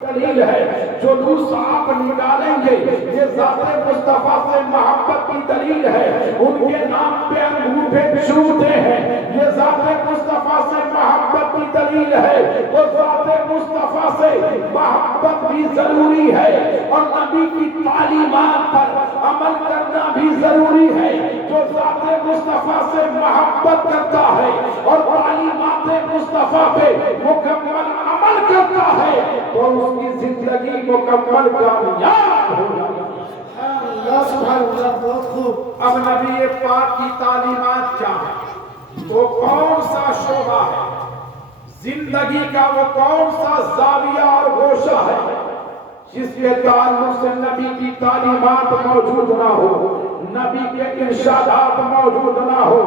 دلیل ہے جلوس آپ نکالیں گے یہ ذات مصطفیٰ سے محبت کی دلیل ہے ان کے نام پہ انگوٹھے چھوٹے ہیں یہ ذات مصطفیٰ سے محبت کی دلیل ہے وہ ذات مصطفیٰ سے محبت بھی ضروری ہے اور نبی کی تعلیمات پر عمل کرنا بھی ضروری ہے جو ذات مصطفیٰ سے محبت کرتا ہے اور تعلیمات مصطفیٰ پہ مکمل عمل کرتا ہے تو اس کی زندگی مکمل کامیاب ہو جائے اب نبی پاک کی تعلیمات کیا ہے وہ کون سا شعبہ ہے زندگی کا وہ کون سا زاویہ اور گوشہ ہے جس کے تعلق سے نبی کی تعلیمات موجود نہ ہو نبی کے ارشادات موجود نہ ہو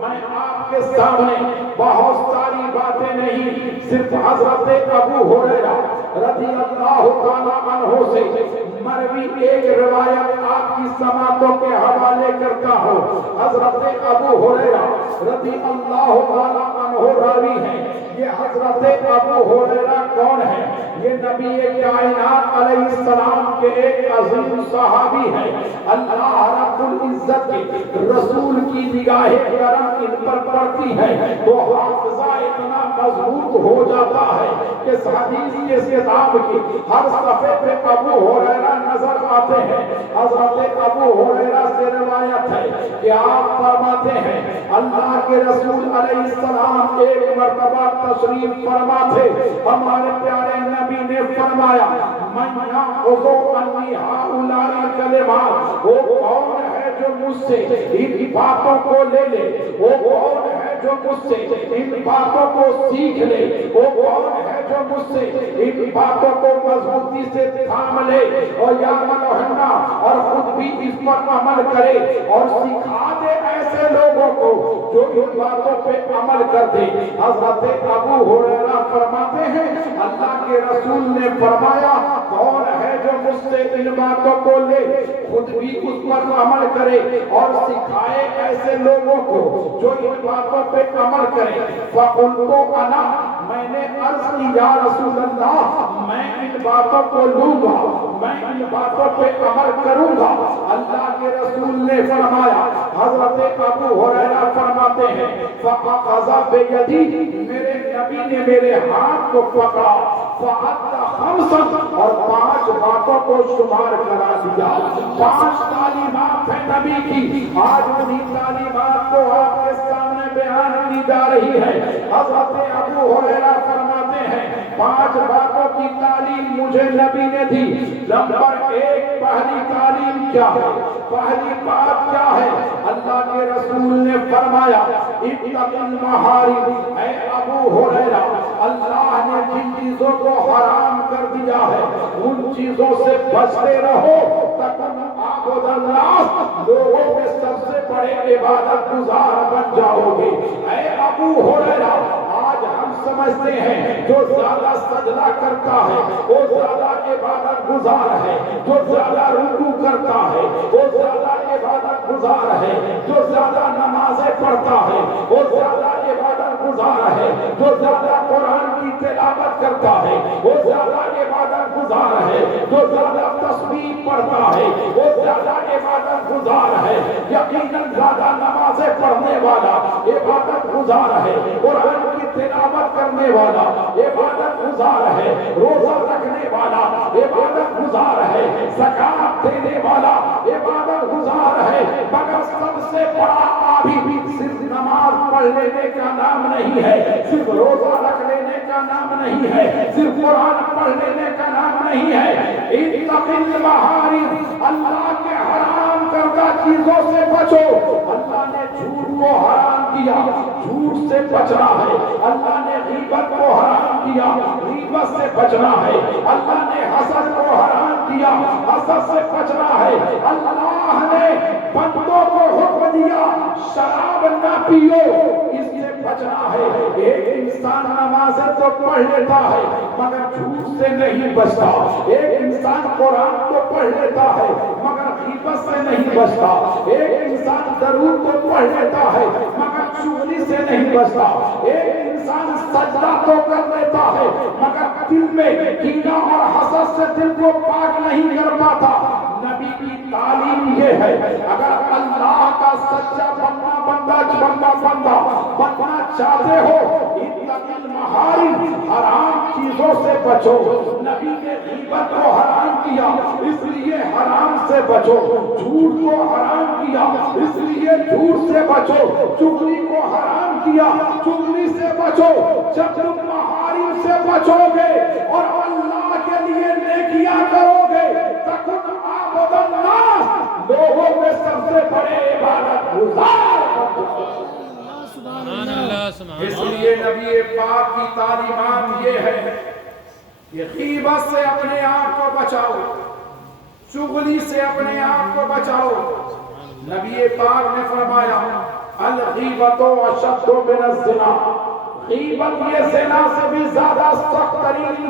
میں آپ کے سامنے بہت ساری باتیں نہیں صرف حضرت ابو ہریرہ رضی اللہ تعالیٰ عنہ سے مروی ایک روایت آپ کی سماعتوں کے حوالے کرتا ہوں حضرت ابو ہریرہ رضی اللہ تعالیٰ عنہ راوی ہیں یہ حضرت ابو ہریرہ کون ہے یہ نبی کائنات علیہ السلام کے ایک عظیم صحابی ہیں اللہ رب العزت کے رسول کی نگاہ کرم ان پر پڑتی ہے تو حافظہ اتنا مضبوط ہو جاتا ہے کہ حدیث کے کتاب کی ہر صفحے پہ ابو ہریرہ نظر آتے ہیں حضرت ابو ہریرہ سے روایت ہے کہ آپ فرماتے ہیں اللہ کے رسول علیہ السلام ایک مرتبہ تشریف فرما تھے ہمارے پیارے نبی نے فرمایا من یأخذ عنی ہؤلاء الکلمات وہ کون ہے جو مجھ سے ان باتوں کو لے لے وہ کون ہے جو مجھ سے ان باتوں کو سیکھ لے وہ کون ہے جو مجھ سے ان باتوں کو مضبوطی سے تھام لے اور یعمل عنہا اور خود بھی اس پر عمل کرے اور سکھا دے ایسے لوگوں کو جو ان باتوں پہ عمل کر دے حضرت ابو ہریرہ فرماتے ہیں اللہ کے رسول نے فرمایا کون ہے جو مجھ سے ان باتوں کو لے خود بھی اس پر عمل کرے اور سکھائے ایسے لوگوں کو جو ان باتوں پہ عمل کرے فَقُلْتُ أَنَا میں نے عرض کی یا رسول اللہ میں ان باتوں کو لوں گا میں ان باتوں پہ عمل کروں گا اللہ کے رسول نے فرمایا حضرت ابو ہریرہ فرماتے ہیں فَأَخَذَ بِيَدِي میرے نبی نے میرے ہاتھ کو پکڑا فَعَدَّ خَمْسًا اور 5 باتوں کو شمار کرا دیا 5 تعلیمات ہیں نبی کی آج انہی تعلیمات کو آپ کے سامنے بیان کی جا رہی ہے حضرت ابو ہریرہ فرماتے ہیں 5 باتوں کی تعلیم مجھے نبی نے دی نمبر 1 پہلی تعلیم کیا ہے پہلی بات کیا ہے اللہ کے رسول نے فرمایا اتق المحارم اے ابو ہریرہ اللہ نے جن چیزوں کو حرام کر دیا ہے ان چیزوں سے بچتے رہو تکن عابد الناس لوگوں میں سب سے بڑے عبادت گزار بن جاؤ گے اے ابو ہریرہ آج ہم سمجھتے ہیں جو زیادہ سجدہ کرتا ہے وہ زیادہ عبادت گزار ہے جو زیادہ رکوع کرتا ہے وہ زیادہ عبادت گزار ہے جو زیادہ نمازیں پڑھتا ہے وہ زیادہ عبادت گزار ہے جو زیادہ قرآن کی تلاوت کرتا ہے وہ زیادہ عبادت گزار ہے جو زیادہ تسبیح پڑھتا ہے وہ زیادہ عبادت گزار ہے یقیناً زیادہ نمازیں پڑھنے والا عبادت گزار ہے قرآن کی تلاوت کرنے والا عبادت گزار ہے روزہ رکھنے والا عبادت گزار ہے زکات دینے والا عبادت گزار ہے مگر سب سے بڑا بھی صرف نماز پڑھ لینے کا نام نہیں ہے صرف روزہ رکھ لینے کا نام نہیں ہے صرف قرآن پڑھ لینے کا نام نہیں ہے اتق المحارم اللہ کے حرام کردہ چیزوں سے بچو اللہ نے جھوٹ کو حرام کیا جھوٹ سے بچنا ہے اللہ نے غیبت کو حرام کیا غیبت سے بچنا ہے اللہ نے حسد کو حرام کیا حسد سے بچنا ہے اللہ نے بندوں کو حکم دیا شراب نہ پیو اس سے بچنا ہے ایک انسان نمازیں تو پڑھ لیتا ہے مگر جھوٹ سے نہیں بچتا ایک انسان قرآن تو پڑھ لیتا ہے مگر غیبت سے نہیں بچتا ایک انسان درود تو پڑھ لیتا ہے مگر چغلی سے نہیں بچتا ایک انسان سجدہ تو کر لیتا ہے مگر دل میں کینہ اور حسد سے دل کو پاک نہیں کر پاتا۔ نبی کی تعلیم یہ ہے اگر اللہ کا سچا بننا چاہتے ہو اتق المحارم، حرام چیزوں سے بچو۔ نبی نے غیبت کو حرام کیا اس لیے حرام سے بچو، جھوٹ کو حرام کیا اس لیے جھوٹ سے بچو، چغلی کو حرام کیا چغلی سے بچو۔ جب تم محارم سے بچو گے اور اللہ کے لیے نیکیاں کرو گے تکن عابد الناس، لوگوں میں سب سے بڑے عبادت گزار بن جاؤ۔ اس لیے نبی پاک کی تعلیمات یہ ہے کہ غیبت سے اپنے آپ کو بچاؤ، چغلی سے اپنے آپ کو بچاؤ۔ نبی پاک نے فرمایا الغیبت اشد من الزنا، غیبت یہ زنا سے بھی زیادہ سخت ترین